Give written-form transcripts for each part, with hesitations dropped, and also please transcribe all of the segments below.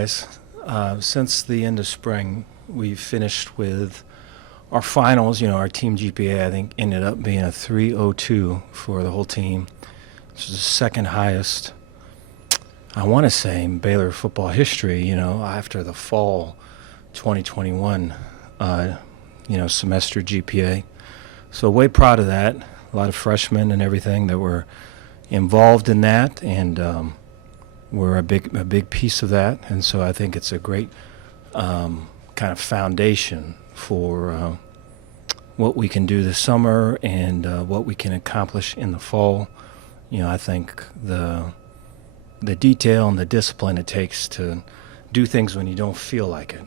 Guys, since the end of spring, we've finished with our finals. Our team GPA, I think, ended up being a 302 for the whole team. This is the second highest, I want to say, in Baylor football history, after the fall 2021, semester GPA. So way proud of that. A lot of freshmen and everything that were involved in that, and we're a big piece of that. And so I think it's a great kind of foundation for what we can do this summer and what we can accomplish in the fall. I think the detail and the discipline it takes to do things when you don't feel like it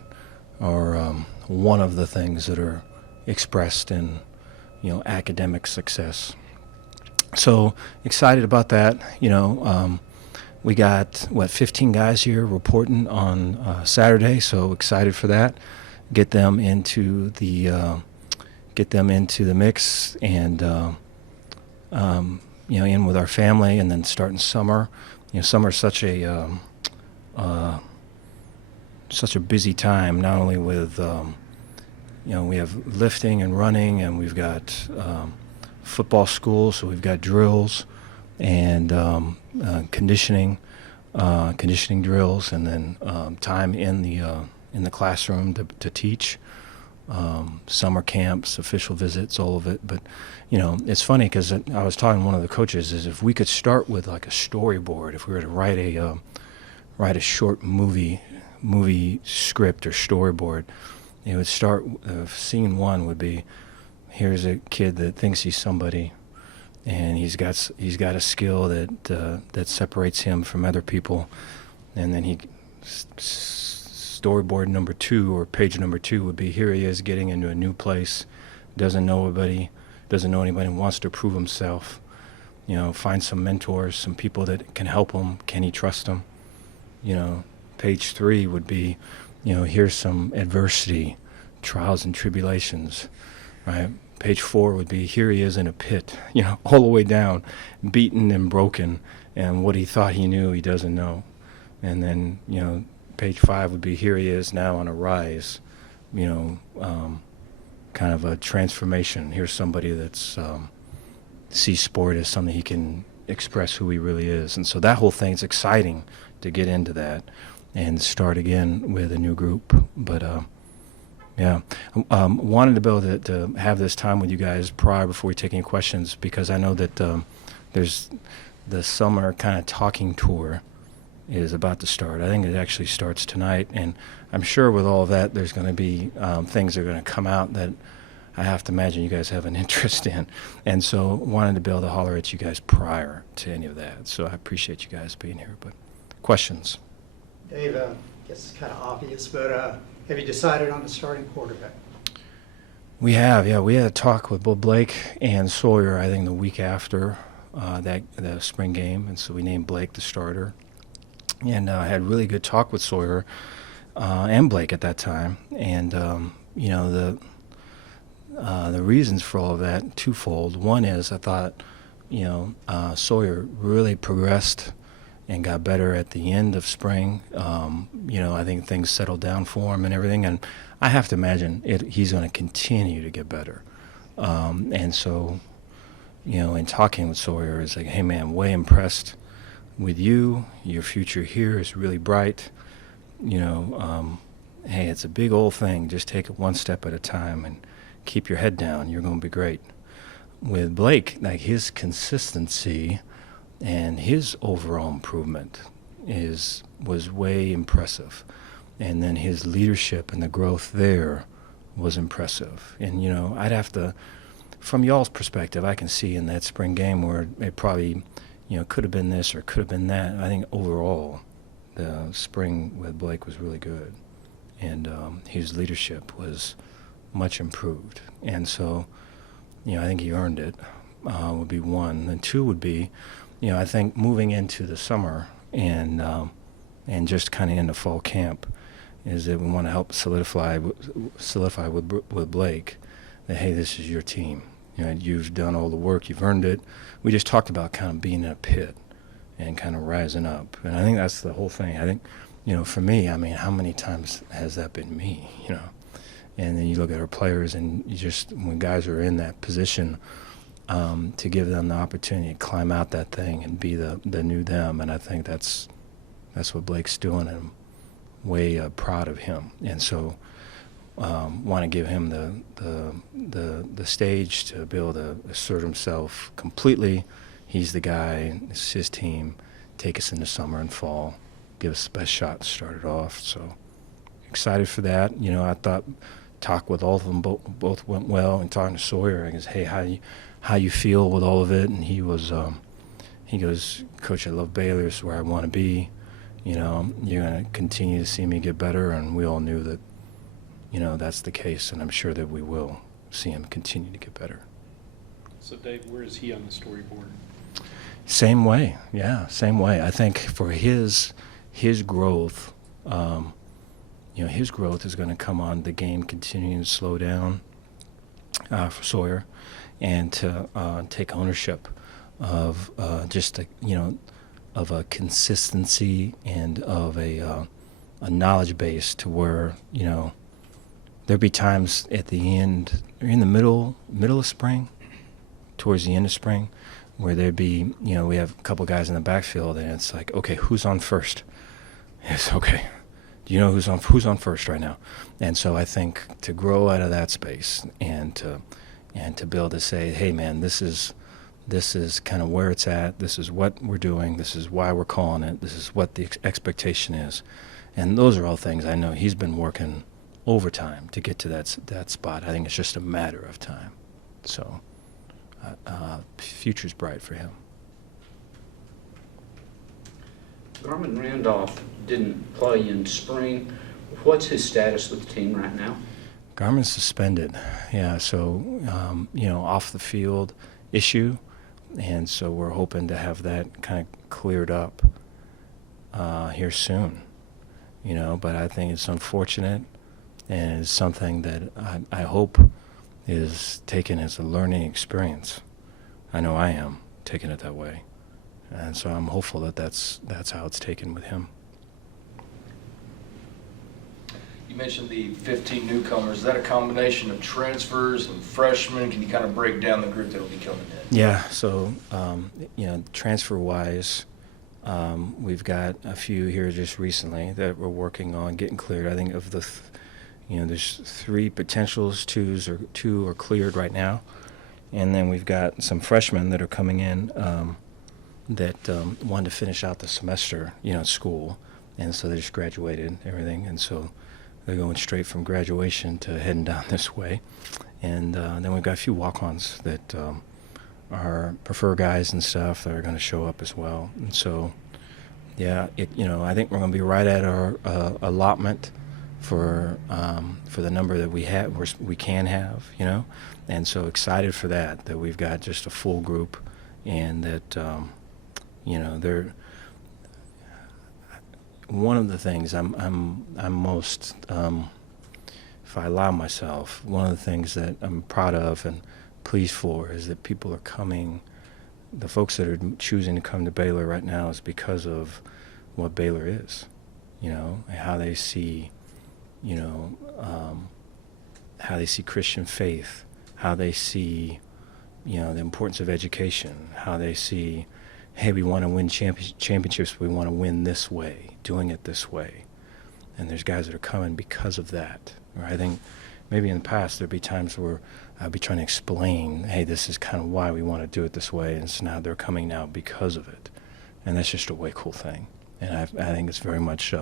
are one of the things that are expressed in academic success. So excited about that. We got 15 guys here reporting on Saturday, so excited for that. Get them into the mix, and in with our family, and then starting summer. Summer's such a busy time. Not only with we have lifting and running, and we've got football school, so we've got drills and conditioning drills, and then time in the classroom to teach, summer camps, official visits, all of it. But it's funny because I was talking to one of the coaches, is if we could start with like a storyboard, if we were to write a short movie script or storyboard, it would start. Scene one would be, here's a kid that thinks he's somebody, and he's got a skill that separates him from other people, and then storyboard number 2 or page number 2 would be, here he is getting into a new place, doesn't know anybody, wants to prove himself, find some mentors, some people that can help him. Can he trust them? Page 3 would be, here's some adversity, trials and tribulations, right? Page 4 would be, here he is in a pit, all the way down, beaten and broken, and what he thought he knew, he doesn't know. And then, page 5 would be, here he is now on a rise, kind of a transformation. Here's somebody that's sees sport as something he can express who he really is. And so that whole thing's exciting to get into that and start again with a new group. But wanted to be able to have this time with you guys prior before we take any questions, because I know that there's the summer kind of talking tour is about to start. I think it actually starts tonight, and I'm sure with all of that there's going to be things that are going to come out that I have to imagine you guys have an interest in. And so wanted to be able to holler at you guys prior to any of that. So I appreciate you guys being here. But questions? Dave, I guess it's kind of obvious, but have you decided on the starting quarterback? We have, yeah. We had a talk with both Blake and Sawyer, I think, the week after the spring game, and so we named Blake the starter. And I had a really good talk with Sawyer and Blake at that time. And, the reasons for all of that, twofold. One is I thought, Sawyer really progressed and got better at the end of spring. I think things settled down for him and everything. And I have to imagine he's going to continue to get better. And so, in talking with Sawyer, it's like, hey, man, way impressed with you. Your future here is really bright. Hey, it's a big old thing. Just take it one step at a time and keep your head down. You're going to be great. With Blake, like, his consistency and his overall improvement was way impressive. And then his leadership and the growth there was impressive. And, I'd have to, from y'all's perspective, I can see in that spring game where it probably, could have been this or could have been that. I think overall the spring with Blake was really good. And his leadership was much improved. And so, I think he earned it, would be one. And two would be, I think moving into the summer and just kind of into fall camp is that we want to help solidify with Blake that, hey, this is your team. You've done all the work, you've earned it. We just talked about kind of being in a pit and kind of rising up. And I think that's the whole thing. I think for me, I mean, how many times has that been me, And then you look at our players, and you just, when guys are in that position, to give them the opportunity to climb out that thing and be the new them. And I think that's what Blake's doing, and I'm way proud of him. And so want to give him the stage to be able to assert himself completely. He's the guy, it's his team, take us into summer and fall, give us the best shot to start it off. So excited for that. I thought talk with all of them both went well, and talking to Sawyer, I guess, hey, how you feel with all of it? And he goes, Coach, I love Baylor. This is where I want to be. You're going to continue to see me get better, and we all knew that, that's the case, and I'm sure that we will see him continue to get better. So, Dave, where is he on the storyboard? Same way, yeah, same way. I think for his growth, his growth is going to come on the game continuing to slow down for Sawyer, and to take ownership of of a consistency and of a knowledge base, to where there'd be times at the end, or in the middle of spring, towards the end of spring, where there'd be we have a couple guys in the backfield, and it's like, okay, who's on first? It's okay. Do you know who's on first right now? And so I think to grow out of that space, and to be able to say, hey man, this is kind of where it's at. This is what we're doing. This is why we're calling it. This is what the expectation is. And those are all things I know he's been working overtime to get to that spot. I think it's just a matter of time. So future's bright for him. Garmin Randolph didn't play in spring. What's his status with the team right now? Garmin's suspended. Yeah, so off the field issue, and so we're hoping to have that kind of cleared up here soon. But I think it's unfortunate, and it's something that I hope is taken as a learning experience. I know I am taking it that way. And so I'm hopeful that that's how it's taken with him. You mentioned the 15 newcomers. Is that a combination of transfers and freshmen? Can you kind of break down the group that will be coming in? Yeah, so, transfer-wise, we've got a few here just recently that we're working on getting cleared. I think of the, there's 3 potentials, 2 are cleared right now. And then we've got some freshmen that are coming in that wanted to finish out the semester, at school. And so they just graduated, everything. And so they're going straight from graduation to heading down this way. And then we've got a few walk-ons that are prefer guys and stuff that are going to show up as well. And so, yeah, I think we're going to be right at our allotment for the number that we can have, And so excited for that we've got just a full group, and that, they're one of the things I'm most, if I allow myself, one of the things that I'm proud of and pleased for is that people are coming. The folks that are choosing to come to Baylor right now is because of what Baylor is, and how they see, how they see Christian faith, how they see, the importance of education, how they see, hey, we want to win championships, we want to win this way, doing it this way. And there's guys that are coming because of that. Or I think maybe in the past there'd be times where I'd be trying to explain, hey, this is kind of why we want to do it this way, and so now they're coming now because of it. And that's just a way cool thing. And I think it's very much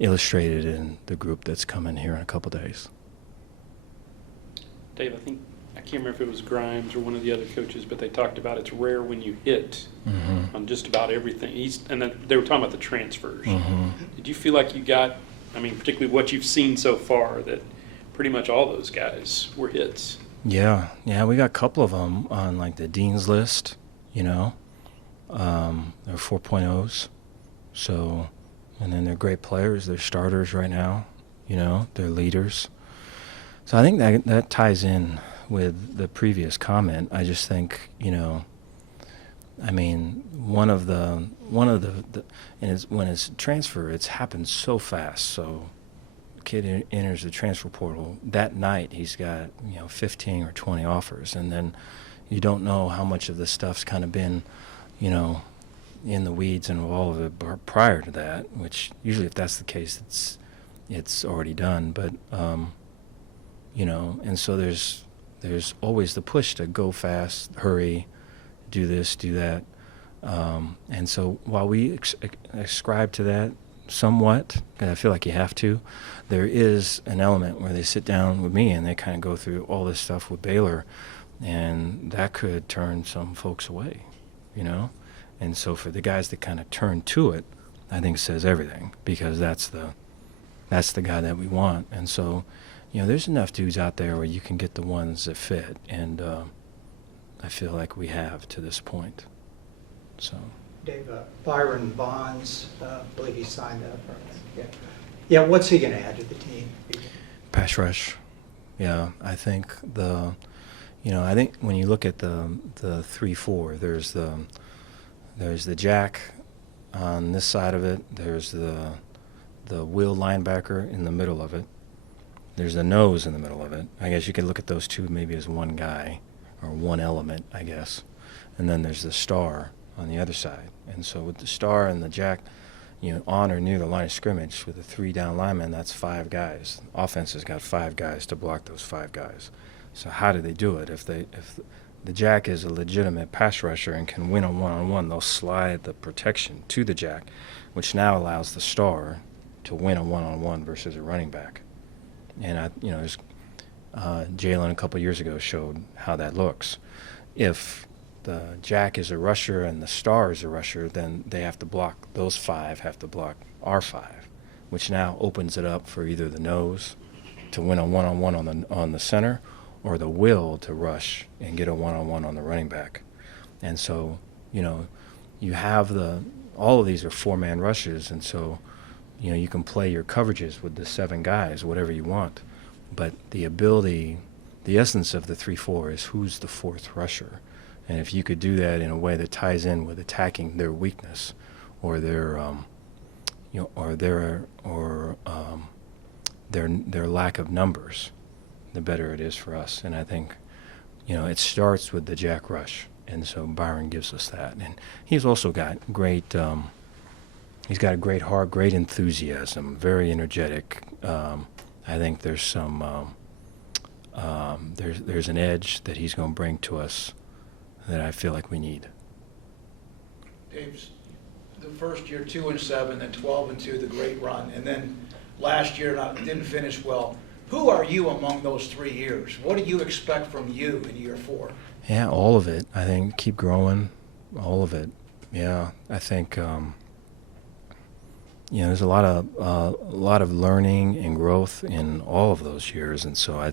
illustrated in the group that's coming here in a couple days. Dave, I can't remember if it was Grimes or one of the other coaches, but they talked about it's rare when you hit on just about everything. And then they were talking about the transfers. Did you feel like you got, particularly what you've seen so far, that pretty much all those guys were hits? Yeah, we got a couple of them on like the dean's list, they're 4.0s. So, and then they're great players. They're starters right now, they're leaders. So I think that ties in with the previous comment. I just think, I mean, and when it's transfer, it's happened so fast. So, kid enters the transfer portal that night. He's got 15 or 20 offers, and then you don't know how much of this stuff's kind of been, in the weeds and all of it prior to that. Which usually, if that's the case, it's already done. But and so there's always the push to go fast, hurry, do this, do that. And so while we ascribe to that somewhat, and I feel like you have to, there is an element where they sit down with me and they kind of go through all this stuff with Baylor, and that could turn some folks away, And so for the guys that kind of turn to it, I think says everything, because that's the guy that we want. And so, there's enough dudes out there where you can get the ones that fit, and I feel like we have to this point. So, Dave, Byron Bonds, I believe he signed up. Yeah. What's he going to add to the team? pass rush. Yeah, I think I think when you look at the 3-4, there's the jack on this side of it. There's the wheel linebacker in the middle of it. There's the nose in the middle of it. I guess you could look at those two maybe as one guy or one element, I guess. And then there's the star on the other side. And so with the star and the jack, on or near the line of scrimmage with the 3 down linemen, that's 5 guys. Offense has got 5 guys to block those 5 guys. So how do they do it? If the jack is a legitimate pass rusher and can win a one-on-one, they'll slide the protection to the jack, which now allows the star to win a one-on-one versus a running back. And Jalen a couple years ago showed how that looks. If the jack is a rusher and the star is a rusher, then they have to block, those 5 have to block our 5, which now opens it up for either the nose to win a one-on-one on the center, or the will to rush and get a one-on-one on the running back. And so, you have all of these are 4-man rushes, and so, you can play your coverages with the 7 guys, whatever you want. But the essence of the 3-4 is who's the 4th rusher. And if you could do that in a way that ties in with attacking their weakness or their lack of numbers, the better it is for us. And I think, it starts with the jack rush. And so Byron gives us that. And he's also got great, he's got a great heart, great enthusiasm, very energetic. I think there's some, there's an edge that he's going to bring to us that I feel like we need. Dave's the first year 2-7, then 12-2, the great run, and then last year didn't finish well. Who are you among those 3 years? What do you expect from you in year 4? Yeah, all of it. I think keep growing, all of it. Yeah, I think there's a lot of learning and growth in all of those years, and so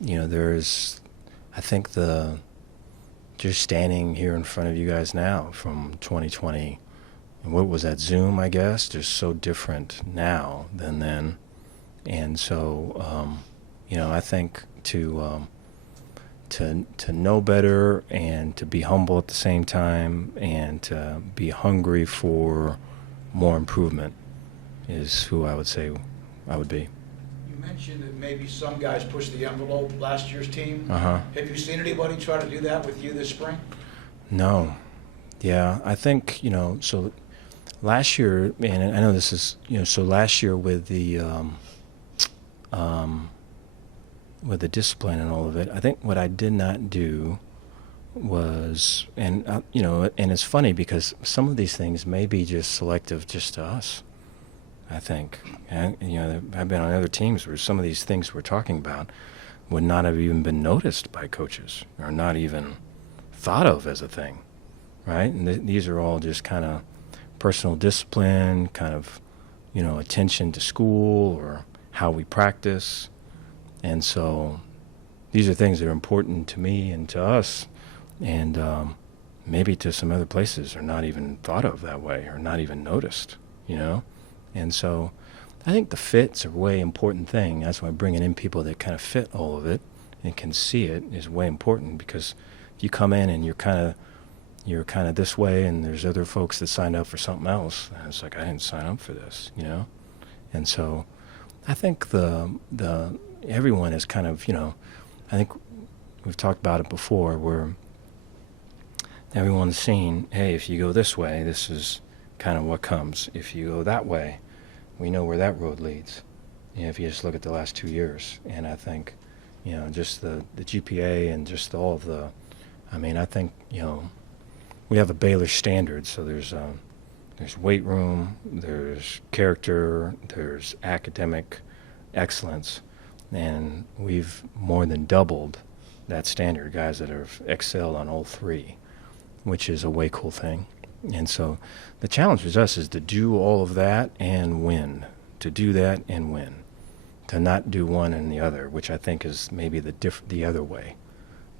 there's, I think just standing here in front of you guys now from 2020, and what was that, Zoom, I guess, just so different now than then. And so, I think to know better and to be humble at the same time and to be hungry for more improvement is who I would say I would be. You mentioned that maybe some guys pushed the envelope last year's team. Uh-huh. Have you seen anybody try to do that with you this spring? No. Yeah, I think, so last year, and I know this is, so last year with the discipline and all of it, I think what I did not do was, and it's funny because some of these things may be just selective just to us, I think. And, I've been on other teams where some of these things we're talking about would not have even been noticed by coaches or not even thought of as a thing, right? And these are all just kind of personal discipline, kind of, attention to school or how we practice. And so these are things that are important to me and to us, and maybe to some other places are not even thought of that way or not even noticed, And so I think the fit's a way important thing. That's why bringing in people that kind of fit all of it and can see it is way important, because if you come in and you're kind of this way, and there's other folks that signed up for something else, and it's like, I didn't sign up for this, you know. And so I think the everyone is kind of, you know, I think we've talked about it before, where everyone's seen, hey, if you go this way, this is kind of what comes. If you go that way, we know where that road leads. You know, if you just look at the last 2 years. And I think, you know, just the GPA and just all of the, I mean, I think, you know, we have a Baylor standard, so there's weight room, there's character, there's academic excellence, and we've more than doubled that standard, guys that have excelled on all three, which is a way cool thing. And so the challenge for us is to do all of that and win, to do that and win, to not do one and the other, which I think is maybe the other way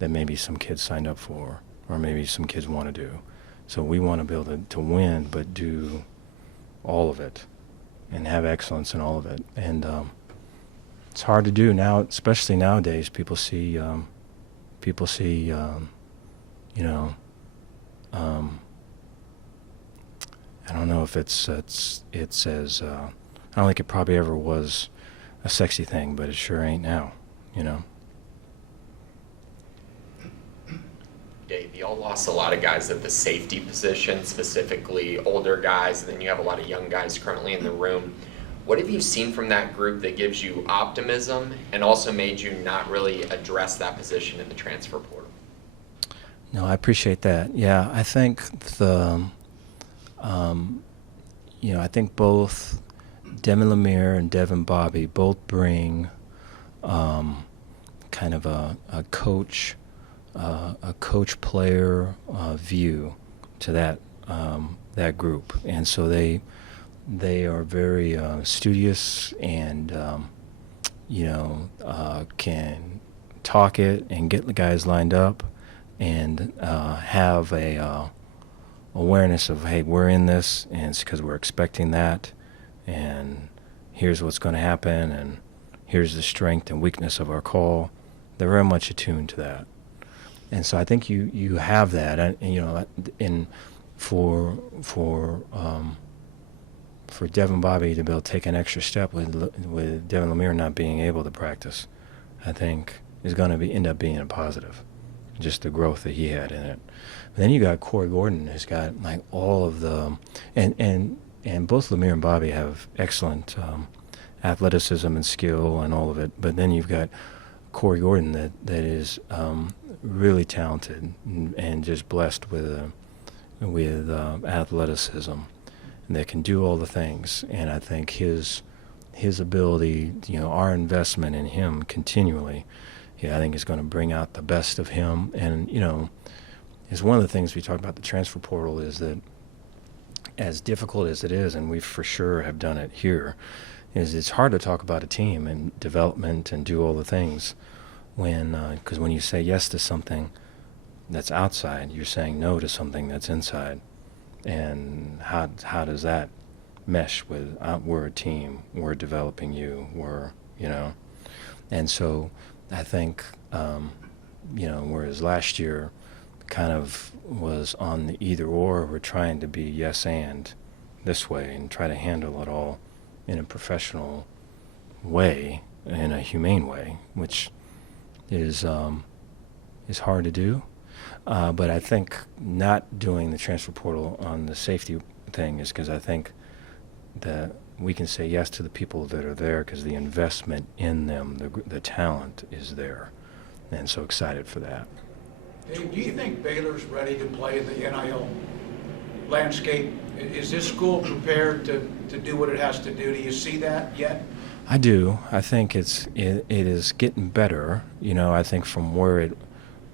that maybe some kids signed up for, or maybe some kids want to do. So we want to be able to win, but do all of it and have excellence in all of it. And it's hard to do now, especially nowadays. People see, you know, I don't know if it's as, I don't think it probably ever was a sexy thing, but it sure ain't now, you know. Dave, y'all lost a lot of guys at the safety position, specifically older guys, and then you have a lot of young guys currently in the room. What have you seen from that group that gives you optimism and also made you not really address that position in the transfer portal? No, I appreciate that. Yeah, I think you know, I think both Devin Lemire and Devin Bobby both bring kind of a coach player view to that group, and so they are very studious and you know, can talk it and get the guys lined up and have a awareness of, hey, we're in this, and it's because we're expecting that, and here's what's going to happen, and here's the strength and weakness of our call. They're very much attuned to that. And so I think you have that, and you know, in for Devin Bobby to be able to take an extra step with Devin Lemire not being able to practice, I think is going to end up being a positive, just the growth that he had in it. But then you got Corey Gordon, who's got like all of the, and both Lemire and Bobby have excellent athleticism and skill and all of it. But then you've got Corey Gordon that is really talented and just blessed with athleticism, and that can do all the things. And I think his ability, you know, our investment in him continually, I think is going to bring out the best of him. And you know, is one of the things we talk about the transfer portal is that, as difficult as it is, and we for sure have done it here, is it's hard to talk about a team and development and do all the things when, because when you say yes to something that's outside, you're saying no to something that's inside. And how does that mesh with, we're a team, we're developing you, you know. And so I think, you know, whereas last year kind of was on the either or, we're trying to be yes and this way and try to handle it all in a professional way, in a humane way, which is hard to do. But I think not doing the transfer portal on the safety thing is because I think that we can say yes to the people that are there because the investment in them, the talent is there. And so excited for that. Dave, do you think Baylor's ready to play in the NIL landscape? Is this school prepared to do what it has to do? Do you see that yet? I do. I think it is getting better. You know, I think from where it,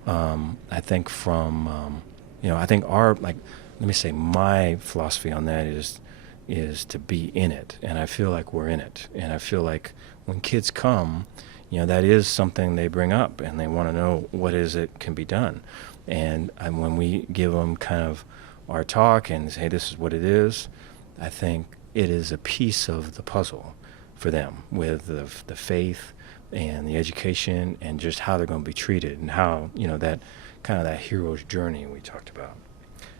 I think from, you know, I think let me say my philosophy on that is to be in it. And I feel like we're in it. And I feel like when kids come, you know, that is something they bring up and they want to know what is it can be done. And when we give them kind of our talk and say, this is what it is, I think it is a piece of the puzzle for them with the faith and the education and just how they're going to be treated and how, you know, that kind of that hero's journey we talked about.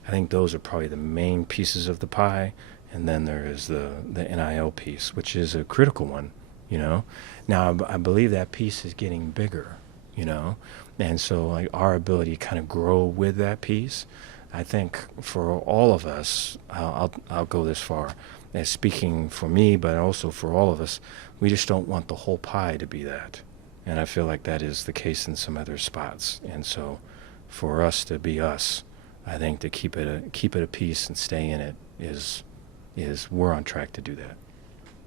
I think those are probably the main pieces of the pie, and then there is the NIL piece, which is a critical one, you know. Now, I believe that piece is getting bigger, you know, and so like our ability to kind of grow with that piece, I think for all of us, I'll go this far, as speaking for me, but also for all of us, we just don't want the whole pie to be that. And I feel like that is the case in some other spots. And so for us to be us, I think to keep it a piece and stay in it is we're on track to do that.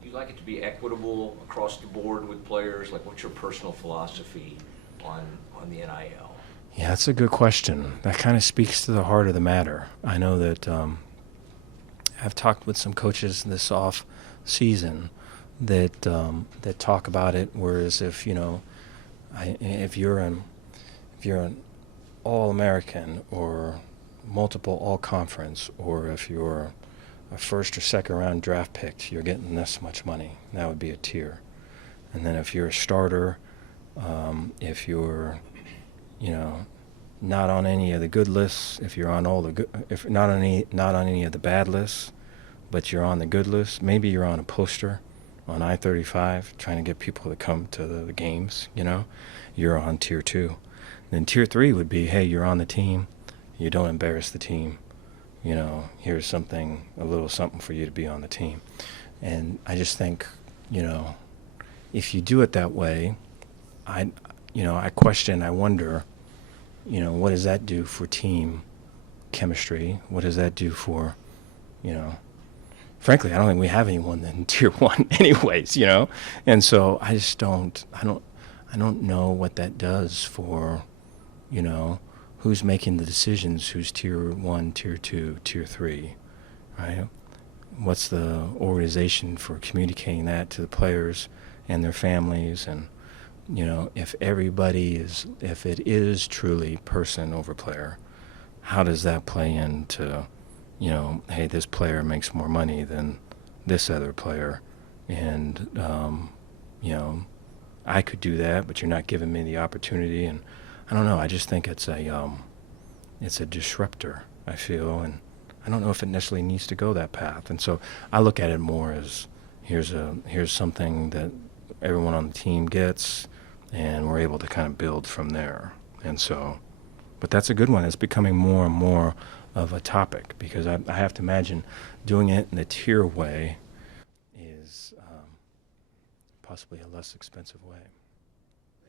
Do you like it to be equitable across the board with players? Like, what's your personal philosophy on the NIL? Yeah, that's a good question. That kind of speaks to the heart of the matter. I know that I've talked with some coaches this off season that talk about it. Whereas if if you're an All-American or multiple All-Conference, or if you're a first or second round draft pick, you're getting this much money. That would be a tier. And then if you're a starter, if you're not on any of the good lists, if you're on all the good, if not on any of the bad lists, but you're on the good list, maybe you're on a poster on I-35 trying to get people to come to the games, you're on tier 2. Then tier 3 would be, hey, you're on the team, you don't embarrass the team, here's a little something for you to be on the team. And I just think, if you do it that way, I wonder, what does that do for team chemistry? What does that do for, frankly, I don't think we have anyone in tier 1 anyways, And so I don't know what that does for, who's making the decisions, who's tier 1, tier 2, tier 3, right? What's the organization for communicating that to the players and their families? And if it is truly person over player, how does that play into, hey, this player makes more money than this other player, and I could do that, but you're not giving me the opportunity. And I don't know. I just think it's a disruptor, I feel, and I don't know if it necessarily needs to go that path. And so I look at it more as here's something that everyone on the team gets, and we're able to kind of build from there. And so, but that's a good one. It's becoming more and more of a topic, because I have to imagine doing it in a tier way is possibly a less expensive way.